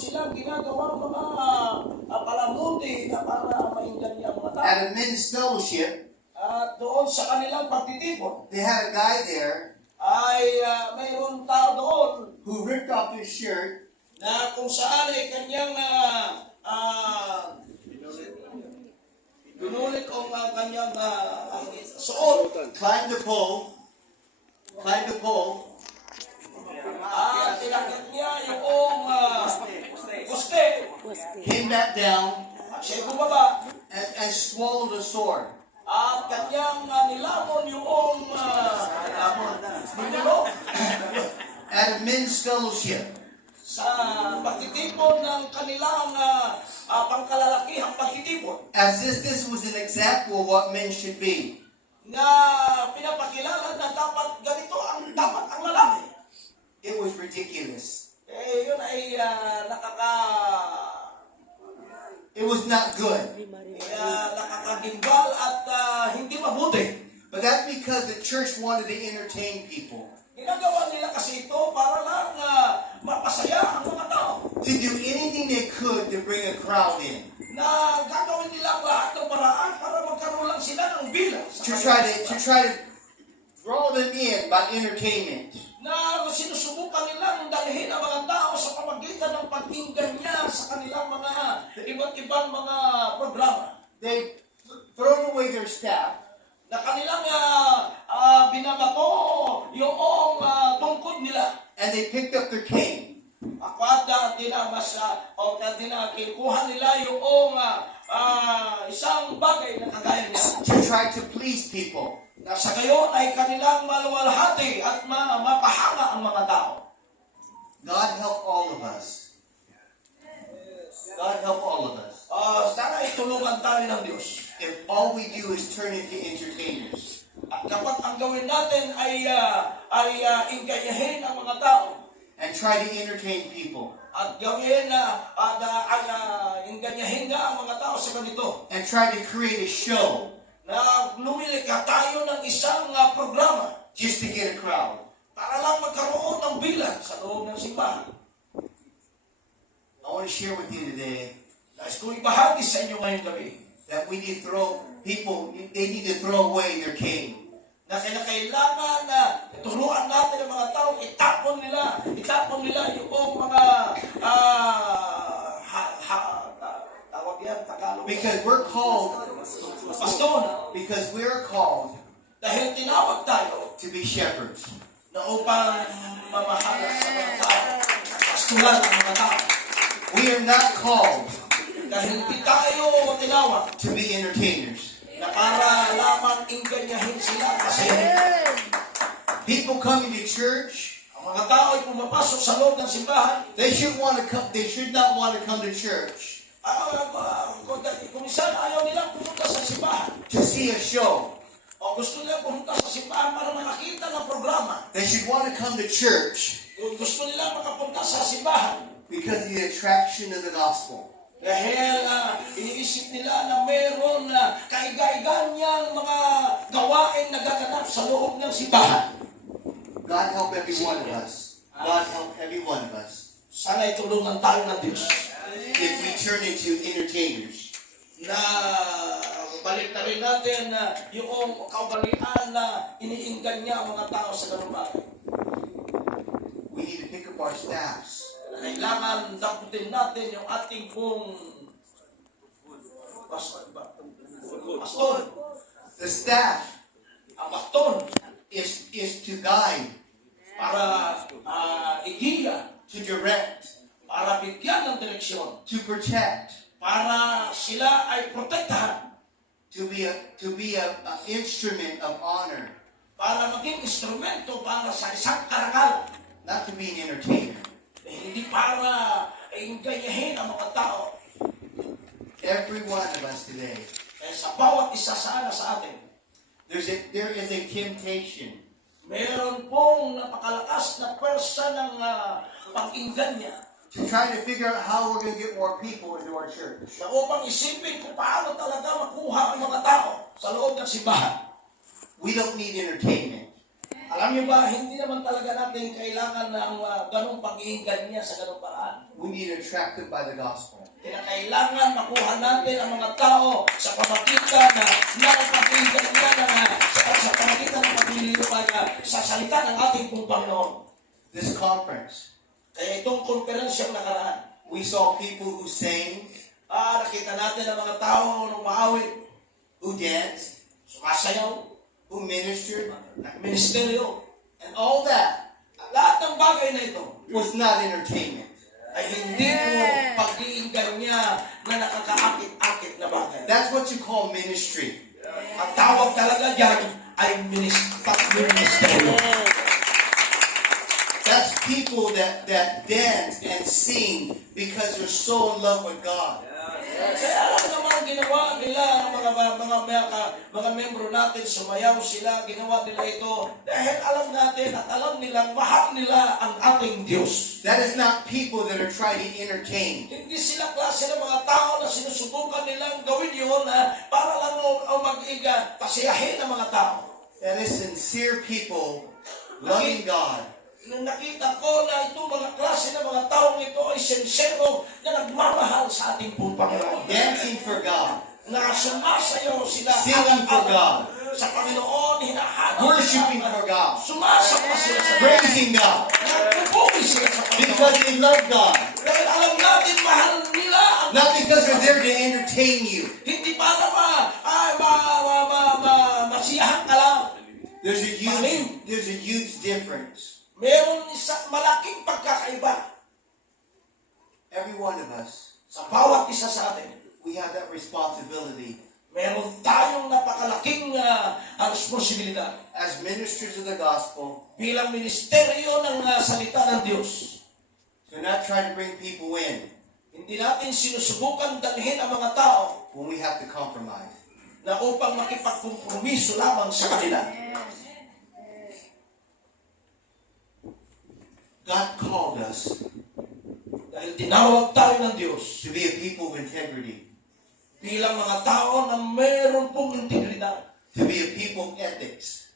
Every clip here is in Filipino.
silang ginagawang mga palamuti na para mainggan ang mga tao. At a men's fellowship, At doon sa kanilang pagtitipon, they had a guy there ay mayroon tao doon who ripped off his shirt na kung saan ay kanyang binulit ang kanyang suot. climbed the pole, Tinagkat niya yung poste. came back down, At siya bumaba. and swallowed a sword. At kanyang nilamon yung binulo At a men's fellowship, sa pagtitipon ng kanilang pangkalalakihang pagtitipon. as if this was an example of what men should be. Na pinapakilala na dapat ganito ang dapat ang lalaki. It was ridiculous. Yun ay It was not good. nakakagimbal at hindi mabuti. But that's because the church wanted to entertain people, Ginagawa nila kasi ito para lang mapasaya ang mga tao. to do anything they could to bring a crowd in, Na gagawin nila ang lahat ng paraan para magkaroon lang sila ng bilang. to try to draw them in by entertainment. Na sinusubukan nilang dalhin ang mga tao sa pamagitan ng pagkinggan niya sa kanilang mga iba't ibang mga programa. They've thrown away their staff, Na kanilang binabato yung tungkod nila. and they picked up their cane. At kinukuha nila yung isang bagay na kagaya niya. To try to please people. Na sa gayon ay kanilang maluwalhati at mapahanga ang mga tao. God help all of us. God help all of us. Sana itulungan tayo ng Diyos. If all we do is turn into entertainers. At kapag ang gawin natin ay ingayahin ang mga tao And try to entertain people. at gawin inganyahin nga ang mga tao sa ganito And try to create a show na lumilikha tayo ng isang programa just to get a crowd. para lang magkaroon ng bilang sa loob ng simbahan. I want to share with you today Nais ko ibahagi sa inyo ngayong gabi that we need to they need to throw away their cane. na kailangan na turuan natin ang mga tao, itapon nila yung mga tawag yan, Tagalog. Because we're called Dahil tinawag tayo to be shepherds. na upang mamahala sa mga tao, pastulan ang mga tao. We are not called Dahil hindi tayo tinawag to be entertainers. na para lamang inganyahin sila kasi People coming to church, ang mga tao ay pumapasok sa loob ng simbahan. they should not want to come to church Kung minsan ayaw nilang pumunta sa simbahan to see a show. o gusto nilang pumunta sa simbahan para makakita ng programa. They should want to come to church Kung gusto nilang makapunta sa simbahan because of the attraction of the gospel. dahil iniisip nila na mayroon kaigay-ganyang mga gawain na gaganap sa loob ng simbahan. God help every one of us. God help every one of us. Sana itulungan tayo ng Diyos If we turn into entertainers. na balik na rin natin yung kaugalian na iniinggan niya ang mga tao sa ganung bagay. We need to pick up our staffs. Kailangan daputin natin yung ating pong baston. The staff Ang baston is to guide, para igiya, to direct, para bigyan ng direksyon, to protect, para sila ay protektahan, to be a instrument of honor, para maging instrumento para sa isang karangalan. not to be an entertainer. Hindi para inganyahin ang mga tao. Every one of us today, Sa bawat isa sa atin, there is a temptation meron pong napakalakas na pwersa ng pag-inggan niya to try to figure out how we're going to get more people into our church. na upang isipin kung paano talaga makuha ang mga tao sa loob ng simbahan. We don't need entertainment. Alam niyo ba, hindi naman talaga natin kailangan ng ganong pag-iinggan niya sa ganong paraan. We need to attract them by the gospel. Kailangan makuha natin ang mga tao sa pamagitan ng pag-iinggan niya sa pamagitan ng paglilipad sa salita ng ating pong Panginoon. This conference, Kaya itong konferensyang nakaraan, we saw people who sang, nakita natin ang mga tao nung maawit, who danced, sumasayaw, who ministered, ministeryo. and all that Lahat ng bagay na ito was not entertainment. ay hindi po pag-iinggan niya na nakakaakit-akit na bagay. That's what you call ministry. Ang tawag talaga dyan ay ministeryo. That's people that dance and sing because they're so in love with God. Kaya alam naman ginawa nila ng mga membro natin, sumayaw sila, ginawa nila ito dahil alam natin at alam nilang mahal nila ang ating Diyos. That is not people that are trying to entertain. Hindi sila klase ng mga tao na sinusubukan nilang gawin yun para lang mag-iga, pasiyahin ang mga tao. That is sincere people loving God. Nung nakita ko na itong mga klase ng mga taong ito ay sincero na nagmamahal sa ating pong Panginoon. Dancing for God. Na sumasayaw sila Singing for God. sa Panginoon, hinahanap Worshiping nila. for God. Sumasayaw sila sa Praising God. Nagpupuwi sila sa Because Panginoon. they love God. Dahil alam natin, mahal nila ang Not because they're there to entertain you. hindi para masiyahan ka lang. There's a huge difference. Meron malaking pagkakaiba Every one of us, sa bawat isa sa atin. we have that responsibility Meron tayong napakalaking responsibilidad as ministers of the gospel bilang ministeryo ng salita ng Diyos. to not try to bring people in Hindi natin sinusubukan dalhin ang mga tao when we have to compromise. na upang makipagkompromiso lamang sa kanila. God called us Dahil tinawag tayo ng Diyos to be a people of integrity, bilang mga tao na mayroon pong integridad. to be a people of ethics,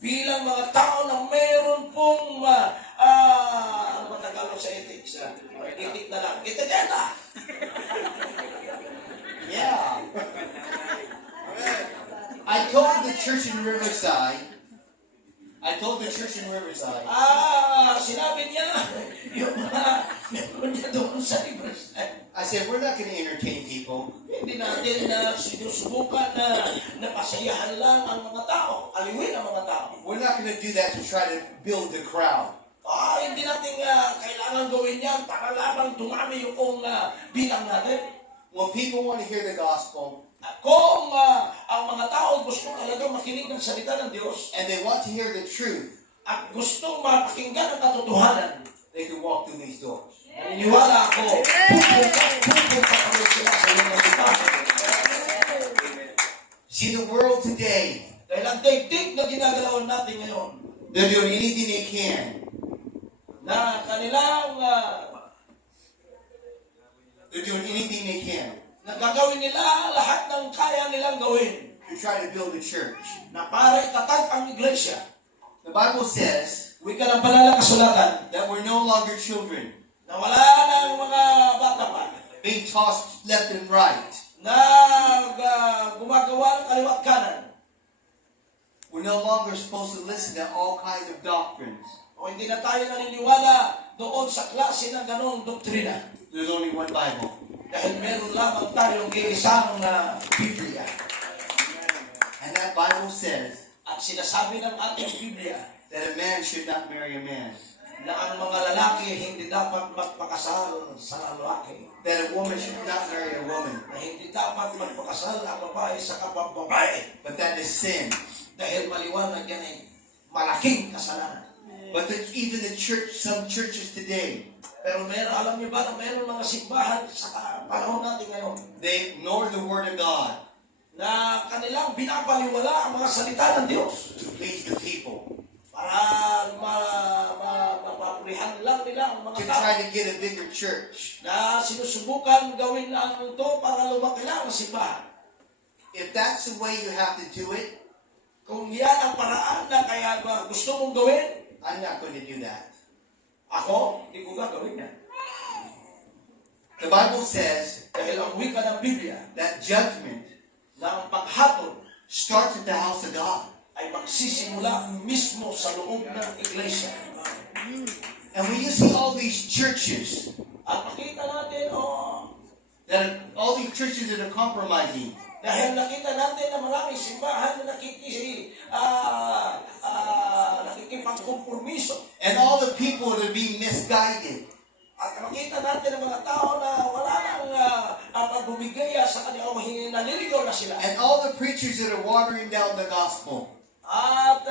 Bilang mga tao na mayroon pong ano ba Tagalog sa ethics? Etik na lang. Etiketa! Yeah. I told the church in Riverside, Sinabi niya, yung mga meron niya doon sa Riverside. I said, we're not going to entertain people. Hindi natin sinusubukan na pasayahan lang ang mga tao, aliwin ang mga tao. We're not going to do that to try to build the crowd. Hindi natin kailangan gawin yan para lamang dumami yung bilang natin. When people want to hear the gospel Kung ang mga tao gusto talaga makinig ng salita ng Diyos and they want to hear the truth, at gusto mapakinggan ang katotohanan, they can walk through these doors. naniniwala ako, pupunta kami sila sa iyong nasipahan. See, the world today, Dahil ang daigdig na ginagalawan natin ngayon, they're doing anything they can na kanilang nagagawin nila lahat ng kaya nilang gawin to try to build a church. na para itatag ang iglesia. The Bible says Wika ng banal na kasulatan that we're no longer children, na wala ng mga bata pa being tossed left and right. na gumagawa ng kaliwat kanan. We're no longer supposed to listen to all kinds of doctrines. O hindi na tayo naniniwala doon sa klase ng ganong doktrina. There's only one Bible. Dahil meron lamang tayong iisang Biblia. And that Bible says At sinasabi ng ating Biblia that a man should not marry a man. na ang mga lalaki hindi dapat magpakasal sa lalaki. That a woman should not marry a woman. Na hindi dapat magpakasal ang babae sa kapag babae. But that is sin. Dahil maliwanag yan ay malaking kasalanan. But even the church, some churches today, Pero alam niyo ba na meron mga simbahan sa panahon natin ngayon they ignore the Word of God na kanilang binabaliwala ang mga salita ng Diyos to please the people, para mapapurihan lang nila ang mga to tao try to get a bigger church. na sinusubukan gawin ang ito para lumaki lang ang simbahan. If that's the way you have to do it, Kung yan ang paraan na kaya gusto mong gawin, I'm not going to do that. ako, hindi ko gagawin yan. The Bible says Dahil ang wika ng Biblia that judgment na ang paghatol starts at the house of God. ay magsisimula mismo sa loob ng iglesia. And when you see all these churches, At makita natin, all these churches that are compromising, dahil nakita natin na maraming simbahan na nakikipagkompromiso. and all the people that are being misguided, At makita natin ang mga tao na wala nang pagbubigay sa kanilang naliligaw na sila. and all the preachers that are watering down the gospel, At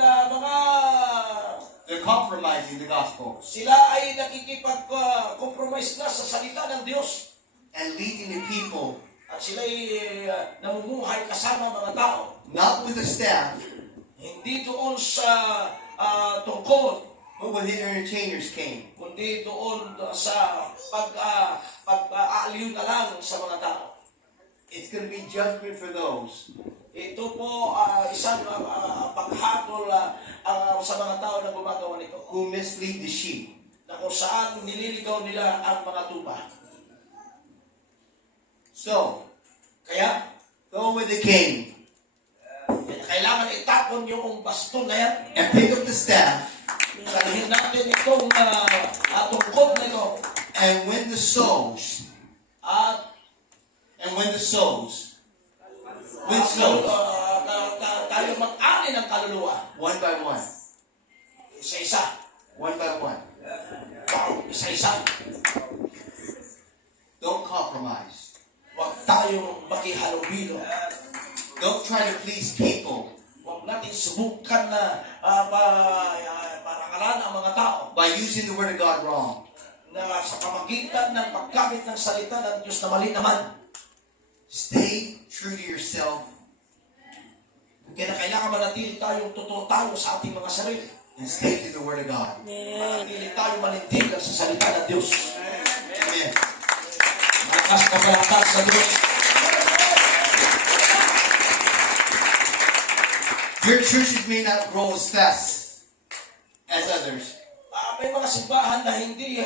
they're compromising the gospel sila ay nakikipag-compromise na sa salita ng Diyos. and leading the people At sila ay namumuhay kasama mga tao. not with the staff, Hindi doon sa tungkol, but when the entertainers came. kundi doon sa pag-aaliw na lang sa mga tao. It's going to be judgment for those Ito po isang paghatol sa mga tao na gumagawa nito. who mislead the sheep. Na kung saan nililigaw nila ang mga tupa. So, Kaya, go with the king kailangan itapon yung baston na yan. and pick up the staff, Sabihin natin itong tungkol na ito. and win the souls. At Win souls. tayo mag-ani ng kaluluwa. One by one. Isa-isa. One by one. Isa-isa. Don't compromise. Huwag tayong makihalubilo. Don't try to please people Huwag natin subukan na parangalan ang mga tao by using the word of God wrong. na sa pamagitan ng paggamit ng salita ng Diyos na mali naman. Stay true to yourself Kaya kailangan manatili tayong totoo tayo sa ating mga sarili. and stay to the word of God. Manatili tayo manindigan sa salita ng Diyos. Amen. Malakas na palakad sa Diyos. Your churches may not grow as fast as others, May mga simbahan na hindi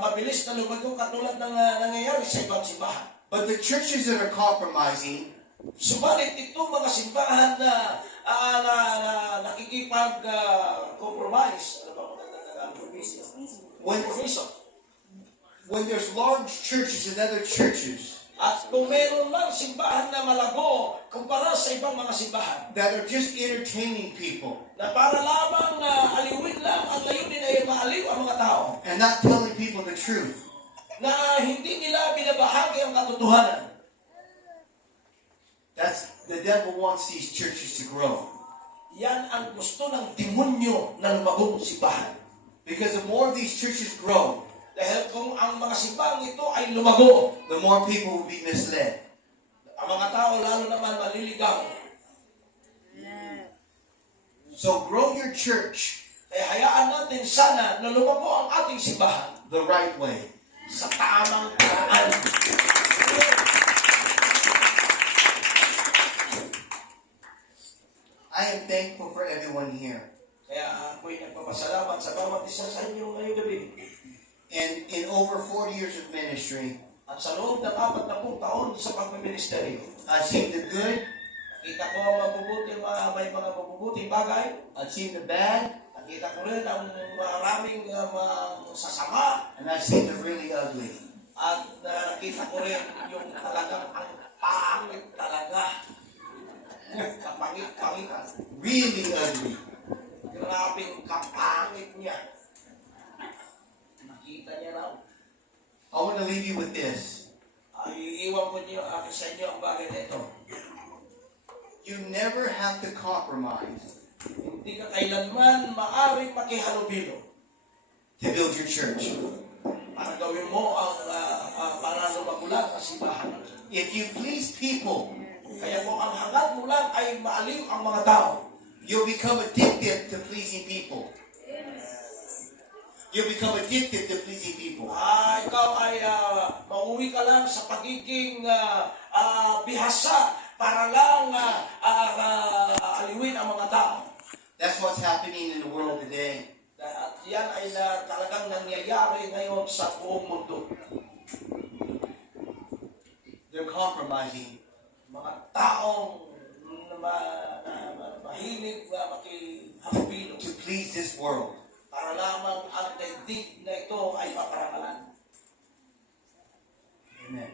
mabilis na lumago katulad ng nangyayari sa ibang simbahan. but the churches that are compromising, Subalit itong mga simbahan na nakikipag-compromise, ano ba ang compromiso? when there's large churches and other churches At kung meron lang simbahan na malago kumpara sa ibang mga simbahan, that are just entertaining people na para lamang aliwin lang ang layunin ay maaliw ang mga tao, and not telling people the truth, na hindi nila binabahagi ang katotohanan. the devil wants these churches to grow. Yan ang gusto ng demonyo na lumagong simbahan. Because the more these churches grow, Dahil kung ang mga simbahan ito ay lumago, the more people will be misled. ang mga tao lalo naman maliligaw. So grow your church Kaya hayaan natin sana na lumago ang ating simbahan the right way. sa tamang paraan. I am thankful for everyone here. Kaya ako'y nagpapasalamat sa bawat isa sa inyo ngayong gabi. And in over 40 years of ministry, At sa loob ng 40 taon sa pagmiministeryo, I've seen the good, nakita ko ang may mga mabubuting bagay. I've seen the bad, Nakita ko rin ang maraming sasama. and I've seen the really ugly. At nakita ko rin yung talagang ang pangit talaga. Kapangit-pangit. Really ugly. Grabing kapangit niya. Nakita niya raw. I want to leave you with this. Iiwan ko niyo sa inyo ang bagay na ito. You never have to compromise Hindi ka kailanman maaaring makihalubilo to build your church. para gawin mo ang para lumagulang ang simbahan. If you please people, Kaya kung ang hangad mo lang ay maaliw ang mga tao, you'll become addicted to pleasing people. You'll become addicted to pleasing people. ikaw ay mauwi ka lang sa pagiging bihasa para lang aliwin ang mga tao. That's what's happening in the world today. At yan ay talagang nangyayari ngayon sa buong mundo. They're compromising. Mga taong mahilig makihapilo to please this world. para lamang ang daigdig na ito ay maparangalan. Amen.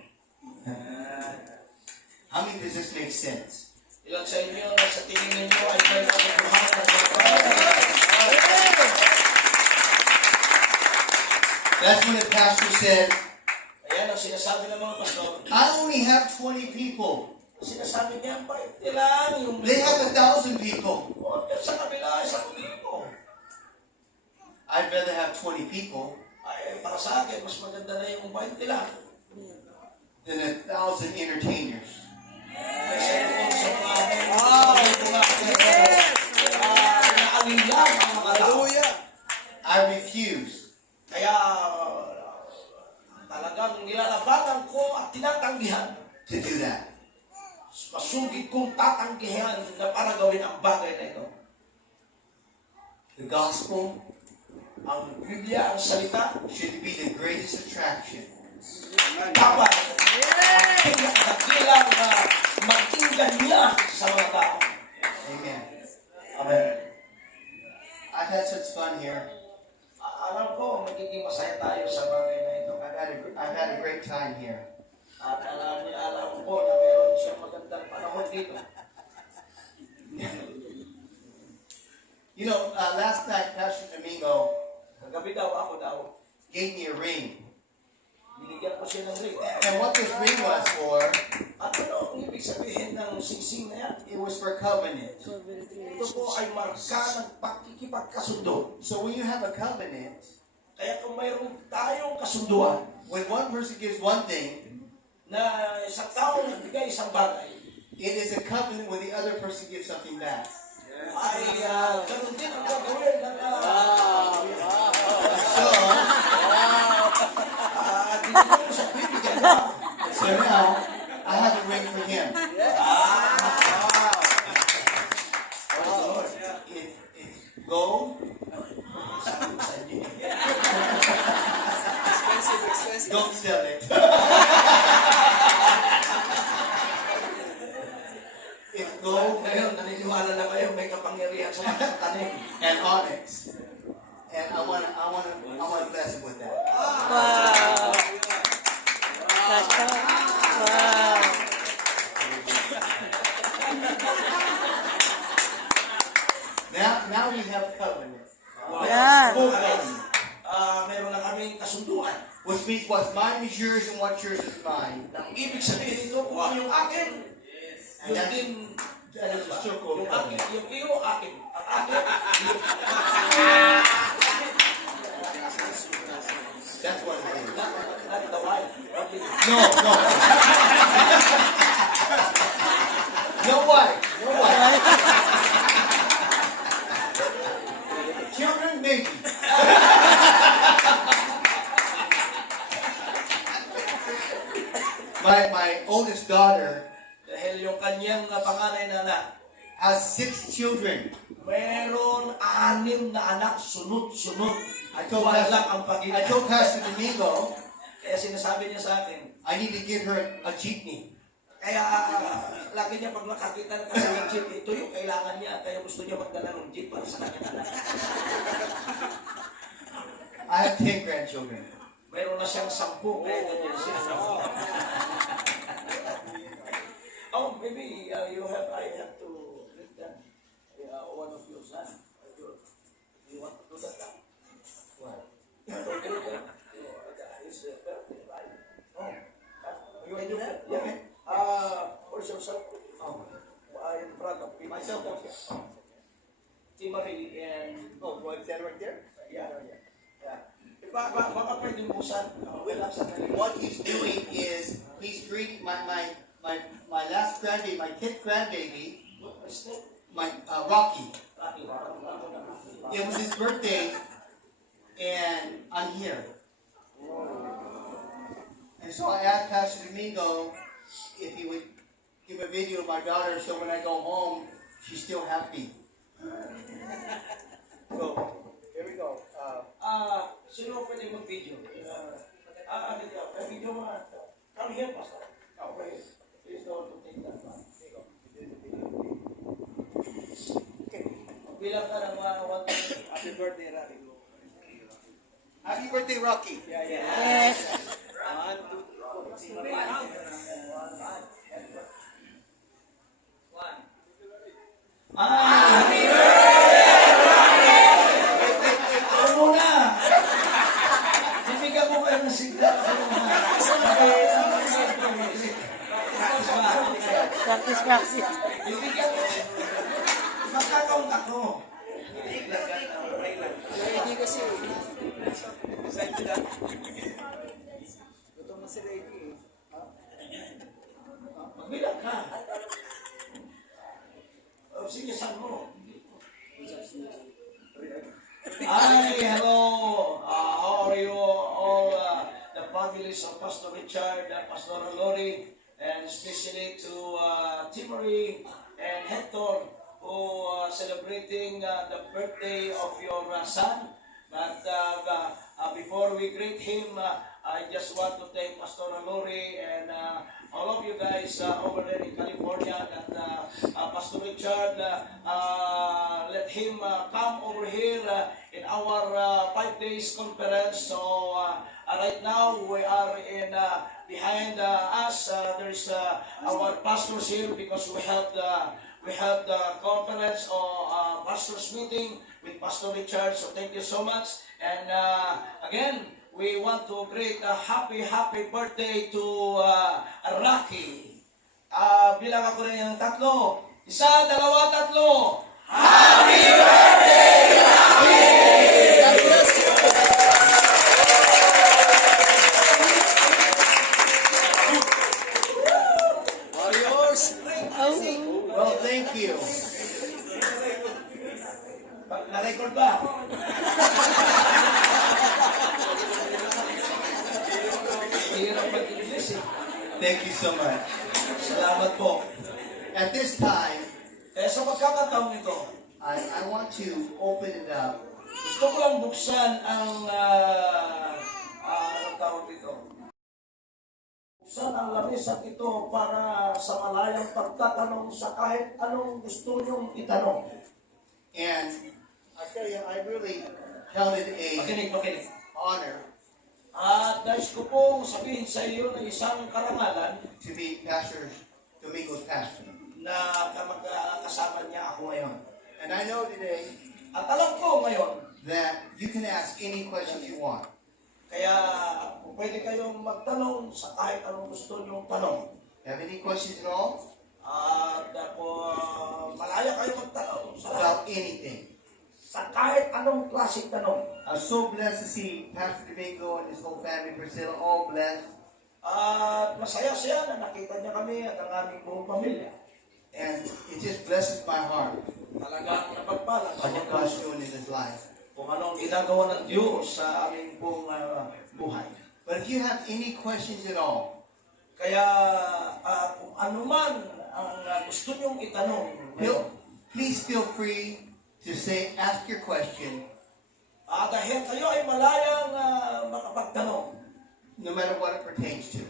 How many does this make sense? Ilan sa inyo na sa tingin ninyo ay may katotohanan ng pagkakas? That's when the pastor said, Ayan ang sinasabi ng mga pastor. I only have 20 people. Sinasabi niya, bakit lang yung They have 1,000 people. O, sa kabila, isang libo. I'd rather have 20 people Ay, para sa akin, mas maganda na yung 20 lang. than 1,000 entertainers. Kasi yung sa mga naalilang ang mga tao. I refuse. Kaya talagang nilalabanan ko at tinatanggihan. to do that. Masugid kong tatanggihan na para gawin ang bagay na ito. The gospel Ang Biblia, ang salita, should be the greatest attraction. dapat ang dakilang maginggan niya sa mga tao. Amen. Amen. I've had such fun here. Alam ko, magiging masaya tayo sa bagay na ito. I've had a great time here. At alam ko na meron siyang magandang panahon dito. You know, last night, Pastor Domingo Kagabi daw, ako daw, gave me a ring. binigyan ko siya ng ring. And what this ring was for, At ano ang ibig sabihin ng singsing na yan? it was for covenant. Ito po ay marka ng pakikipagkasundo. So when you have a covenant, Kaya kung mayroon tayong kasunduan when one person gives one thing, na isang tao nagbigay isang bagay, it is a covenant when the other person gives something back. ay ganun din ang gagawin ng So, binigyan mo sa bibigyan mo. so now, I have a ring for him. It's gold. Don't sell it. It's gold Ngayon, naniniwala na kayo may kapangyarihan sa mga tanim. and onyx. And I wanna bless him with that. Wow. Wow. Now we have covenant. Yeah. Full covenant. Meron na kaming kasunduan. Which means what's mine is yours and what's yours is mine. Ang ibig sabihin nito, kung ano yung akin, And yun din, that is a circle of yung akin, covenant. yung iyo, akin. Ang akin, iyo. That's what it is. Not the wife. No. No wife. No wife. Children, maybe. My oldest daughter Dahil yung kanyang panganay na anak, has 6 children. meron 6 na anak, sunod-sunod. I told Wala Pastor, ang I pag-ibig. told Pastor Domingo, Kaya sinasabi niya sa akin, I need to give her a jeepney. kaya lagi niya pag nakakita na kasi ng jeep, ito yung kailangan niya, kaya gusto niya magdala ng jeep para sa kanyang anak. I have 10 grandchildren. Meron na siyang 10, kaya ganyan siya. Oh, maybe I have to read that. One of your sons. You want to do that now? What? His birthday, right? Oh. You want to do that? Yeah. Also, in front of me. Myself, okay. Timothy and... Oh, what is that right there? Yeah. Baka pwede busan. Wala sa kanila. What he's doing is he's greeting my last grandbaby, my 10th grandbaby, my Rocky. It was his birthday, and I'm here. And so I asked Pastor Domingo if he would give a video of my daughter, so when I go home, she's still happy. So, here we go. Sino pwede mag-video? Video mo. Come here, Pastor. Okay. Please don't take that one. Bilang ka ng mga Happy birthday, Rari. Happy birthday, Rocky. Yes. Happy birthday! Ako muna! Bibigyan ko kayo ng sigla. Practice, practice. Bibigyan ko. Magkakaunt ako. Ready kasi. Excited ka? Gutom na si Ready. Magbilang ka. Sige, saan mo? Hi, hello. How are you all, the families of Pastor Richard, Pastor Lori, and especially to Timothy and Hector, who are celebrating the birthday of your son. But before we greet him, I just want to thank Pastor Lori and all of you guys over there in California that Pastor Richard let him come over here in our 5 days conference. So right now we are in behind us. There's our pastors here because we have the conference or pastors meeting with Pastor Richard. So thank you so much. And again, we want to greet a happy birthday to Rocky. Bilang ako rin yung tatlo. Isa, dalawa, tatlo. Happy birthday, Rocky! All yours. Well, thank you. Na-record ba? Hirap mag-English eh. Thank you so much. Salamat po. At this time, Sa pagkakataong ito, I want to open it up gusto ko lang buksan ang anong tawag dito? Buksan ang lamisat ito para sa malayang pagtatanong sa kahit anong gusto nyong itanong. and I tell you, I really held it a Makinig. honor At nais ko pong sabihin sa iyo na isang karangalan to be Pastor Domingo's pastor. na kasama niya ako ngayon. And I know today At alam ko ngayon, that you can ask any questions you want. kaya pwede kayong magtanong sa kahit anong gusto nyong tanong. Have any questions at all At malaya kayo magtanong sa lahat. about anything? Sa kahit anong klaseng tanong. I'm so blessed to see Pastor Domingo and his whole family, Priscilla, all blessed. At masaya siya na nakita niya kami at ang aming buong pamilya. And it just blesses my heart Talagang napagpala what God's doing in his life. kung anong ginagawa ng Diyos sa aming buong buhay. But if you have any questions at all, Kaya kung ano man ang gusto niyong itanong ngayon, please feel free to ask your question, dahil kayo ay malayang makapagtanong no matter what it pertains to.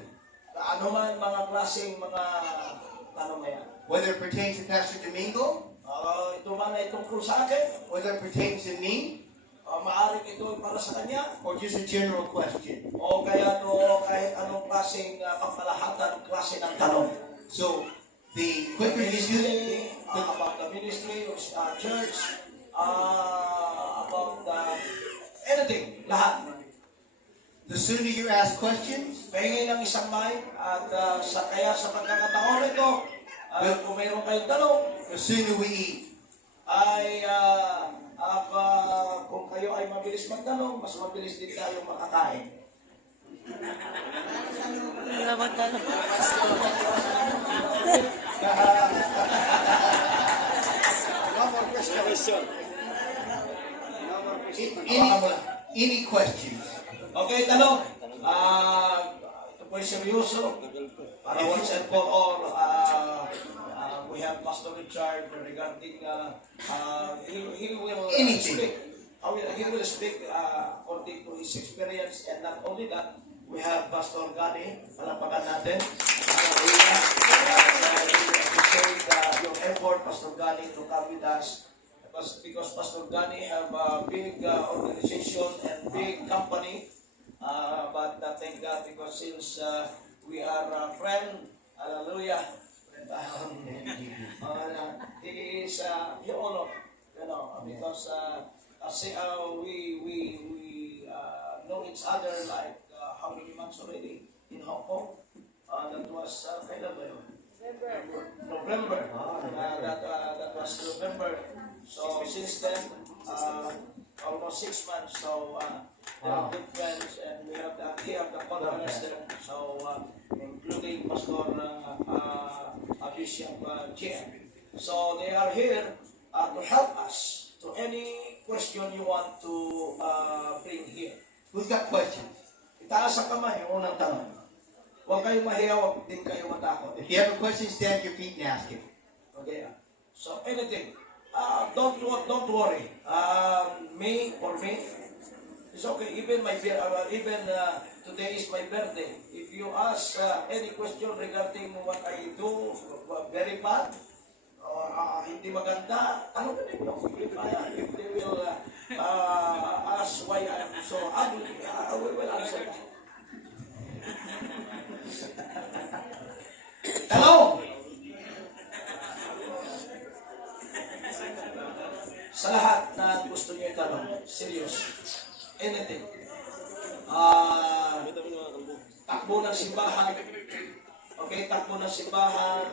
ano man mga klaseng mga tanong na yan. Whether it pertains to Pastor Domingo, Ito man ay tungkol sa akin, whether it pertains to me, maaaring ito ay para sa kanya, or just a general question. o kaya kahit anong klaseng pangkalahatan, klase ng tanong. So, the quicker you do Ministry, about the ministry, or church, about anything, lahat. the sooner you ask questions, Pahingin ng isang mic at kaya sa pagkakataon nito, kung mayroon kayong tanong, the sooner we eat. ay kung kayo ay mabilis magtanong, mas mabilis din tayo makakain. Salamat na lang. No more question. No more question. Any questions? Okay, tanong. Ito po ay seryoso. Para once and for all, we have Pastor Richard regarding he will Anything. speak. He will speak according to his experience, and not only that, we have Pastor Gani, palapakan natin. Hallelujah. We appreciate your effort, Pastor Gani, to come with us. Because Pastor Gani have a big organization and big company. But thank God, because since we are a friend, hallelujah. He is, he all because we know each other like how many months already in Hong Kong? That was kailan ba yun? November. That was November. So since then, almost 6 months. So they are good friends, and we have the conference there. So including Pastor Bishop Jim. So they are here to help us to any question you want to bring here. Who's got questions? Itaas ang kamay, yung unang tanong. Huwag kayong mahiya, huwag din kayo matakot. If you have a question, stand to your feet and ask it. Okay. So anything. Don't worry. For me, it's okay. Even today is my birthday. If you ask any question regarding what I do, very bad, or hindi maganda, ano ba ninyo? If they will ask why I am so ugly, I will answer that. Hello? Sa lahat na gusto niyo itanong, serious, anything. Takbo ng simbahan, okay, takbo ng simbahan,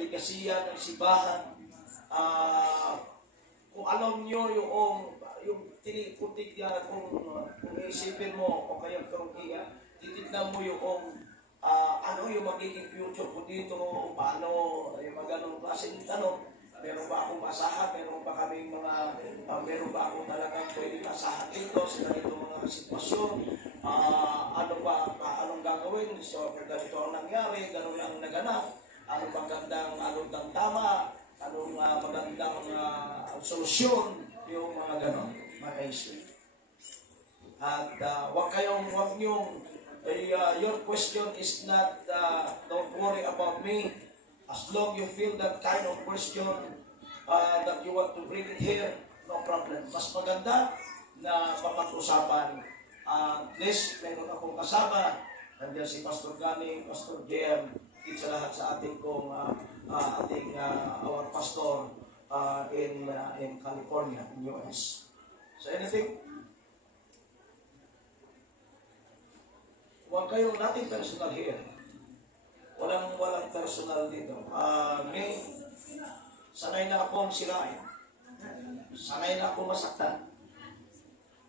ligasiya ng simbahan, kung alam niyo yung tiniputik niya, kung iisipin mo, o kaya kung titignan mo yung ano yung magiging future ko dito, paano, yung mga ganong klaseng tanong, meron ba akong asahan, meron ba kaming meron ba akong talagang pwedeng asahan dito sa ganito mga sitwasyon, anong gagawin, so ganito ang nangyari, ganun ang naganap, anong magandang, anong tama, anong magandang solusyon, yung mga ganon, mga issue. At wag niyong your question is not, don't worry about me. As long you feel that kind of question that you want to bring it here, no problem. Mas maganda na mapag-usapan. At least, meron akong kasama. Nandiyan si Pastor Gani, Pastor JM, sa lahat sa ating our pastor in California, in US. So anything? Huwag kayong natin personal here. Walang personal dito. Me, sanay na akong sirain. Sanay na akong masaktan.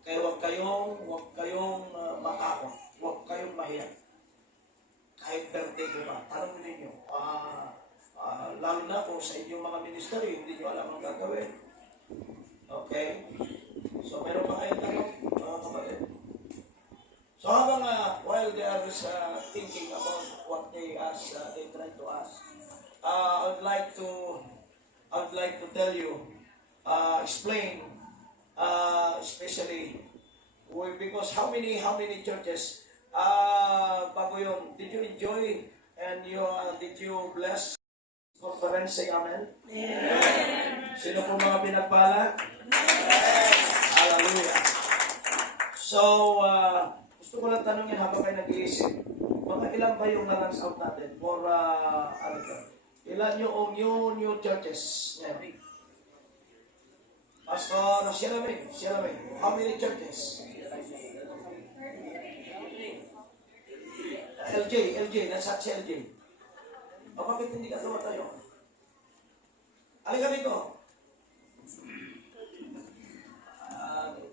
Kaya huwag kayong matakot. Huwag kayong mahiya. Kahit birthday ko ba, tanong ninyo. Lalo na kung sa inyong mga ministry, hindi nyo alam ang gagawin. Okay? So, meron ba kayong tanong? Mga kapatid? So habang while they are thinking about what they try to ask, I'd like to tell you, explain, especially because how many churches, bago yun, did you enjoy and did you bless conference? Say amen. Yeah. Sino po mga pinagpala? Hallelujah. So gusto ko lang tanongin habang kayo nag-iisip, mga ilan ba yung na-runs out natin? For, ilan yung new churches? Yeah. Pastor, Sierra-May, how many churches? LJ, nasa si LJ. Bakit hindi ka tayo? Halika dito.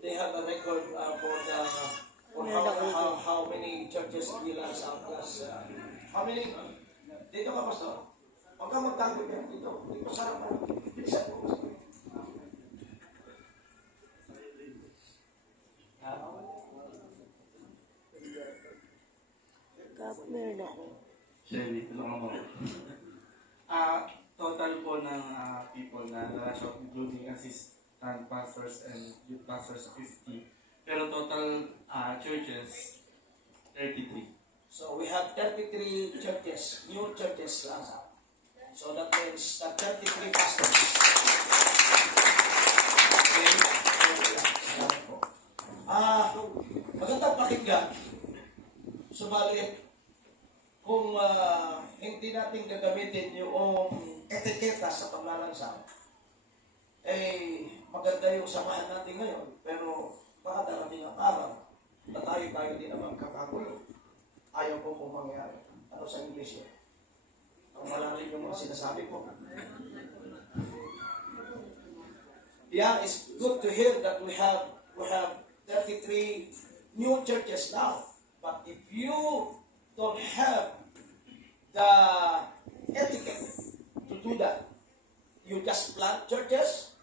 They have a record for how many churches we last out plus how many dito ka pastor? Huwag ka magtago yan dito. Dito sa harapan. Isa po. Meron ako. Shelly, tulungan mo. Total po ng people na na-rush out, including assistant pastors and youth pastors, 50. Pero total churches, 33. So we have 33 churches, new churches lang. So that means that 33 pastors. Okay. Salamat po. Magandang pakinggan. Subalit, kung hindi natin gagamitin yung etiketa sa paglalansa, maganda yung samahan natin ngayon, pero baka darating ang araw na tayo din naman kakagulo. Ayaw ko pong mangyari. Ano sa English yun? Ang malalim yung mga sinasabi ko. Yeah, it's good to hear that we have 33 new churches now. But if you don't have the etiquette to do that, you just plant churches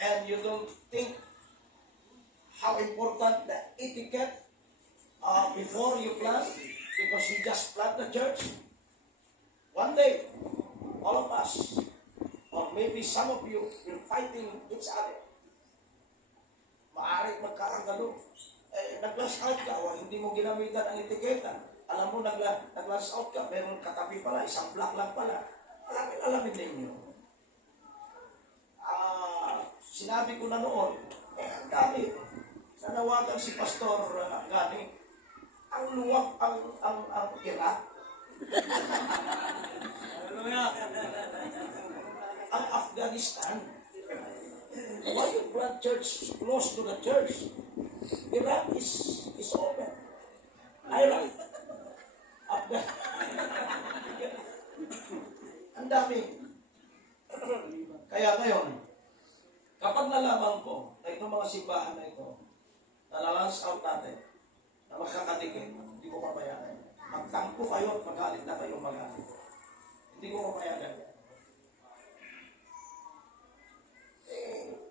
and you don't think how important the etiquette before you plant, because you just plant the church. One day, all of us, or maybe some of you, will fighting each other. Maaari magkakagalo. Nag-lash out ka, o hindi mo ginamitan ang etiketa. Alam mo, nag-lash out ka, meron katabi pala, isang block lang pala. Alamin ninyo. Sinabi ko na noon, ang dami. Nanawagan si Pastor Gani, ang luwag ang Iraq. Ang Afghanistan. Why you plant church close to the church? Iraq is open. Iraq. Ang dami. Kaya ngayon, kapag nalaman ko na itong mga simbahan na ito, na-lance out natin, na magkakatikit, hindi ko papayagan. Magtampo kayo at magalit na kayo magalit. Hindi ko papayagan.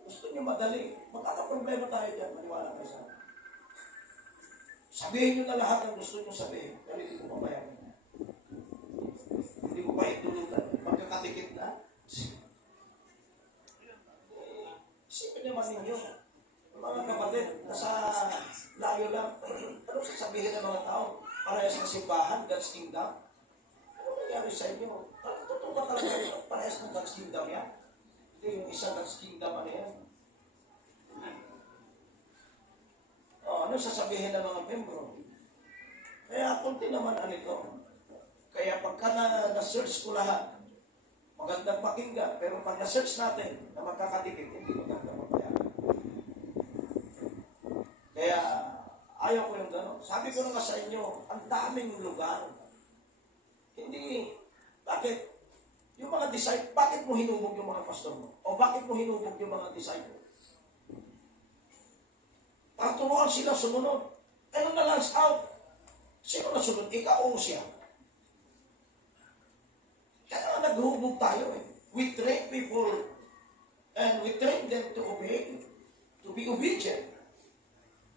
Gusto nyo madali. Magkakaproblema tayo dyan. Maniwala kayo sa akin. Sabihin nyo na lahat ang gusto nyo sabihin. Pero hindi ko papayagan. Hindi ko pa itulutan. Magkakatikit na. Isipin naman ninyo. Mga kapatid, nasa layo lang. Ano sasabihin ng mga tao? Parehas ng simbahan, God's kingdom. Ano nangyari sa inyo? Totoo ba talaga parehas ng God's kingdom yan? Hindi yung isang God's kingdom, ano yan? Ano sasabihin ng mga membro? Kaya kunti naman ano ito. Kaya pagka na-search ko lahat, magandang pakinggan, pero pag na-search natin na magkakatikit, hindi maganda magpayagan. Kaya ayaw ko yung gano'n. Sabi ko na nga sa inyo, ang daming lugar. Hindi, bakit? Yung mga disciple, bakit mo hinubog yung mga pastor mo? O bakit mo hinubog yung mga disciple? Para turuan sila sumunod. Ano na-lance out? Sino na sunod? Ikaw o siya? Kaya nga naghubog tayo eh. We train people and we train them to obey, to be obedient.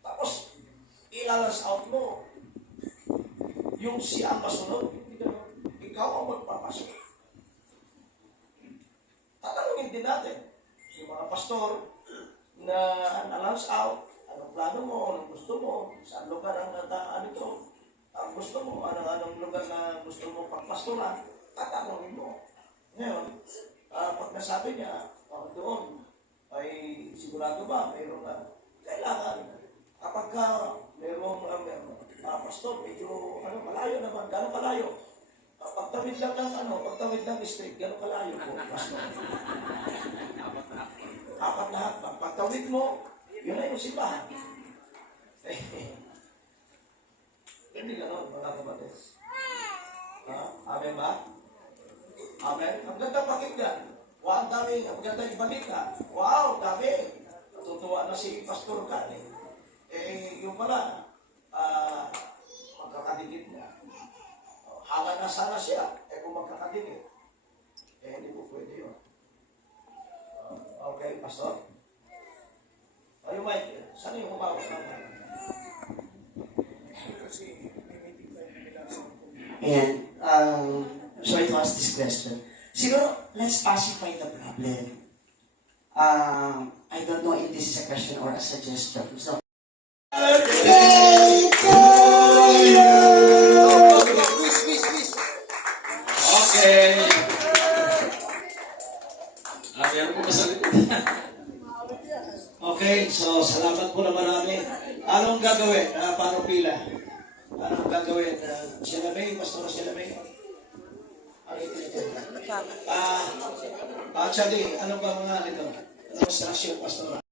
Tapos, ilalance out mo. Yung siya ang masunod, ikaw ang magpapasok. Tatanungin din natin, yung mga pastor na na-lance out, anong plano mo, anong gusto mo, saan lugar ang ang gusto mo, anong lugar na gusto mo pagpastoran, tatanungin mo. Ngayon, pag nasabi niya, doon, ay sigurado ba, mayroon na, kailangan, kapag ka mayroong pastor, medyo malayo naman, gano'ng kalayo? Pagtawid lang ng pagtawid ng street, gano'ng kalayo po, pastor? Apat na hapang. Pagtawid mo, yun na yung simbahan. Hindi gano'n, mga kapatid. Amen ba? Amen? Ang ganda pakinggan. Wow, ang daming, ang ganda yung balita. Wow, dami. Natutuwa na si Pastor Kani. Yung pala, magkakadikit niya. Hala na sana siya, kung magkakadikit. Hindi po pwede yun. Okay, Pastor? Yung Mike, saan yung humawak ng Kasi may meeting tayo nila sa And sorry to ask this question. Siguro, let's pacify the problem. I don't know if this is a question or a suggestion. So, Wish. Okay. Meron ko masalit. Okay, so salamat po na marami. Anong gagawin? Paano pila? Anong gagawin? Sila May, Pastor Sila May. Chadi, ano ba mga ito? Anong instruction, Pastor?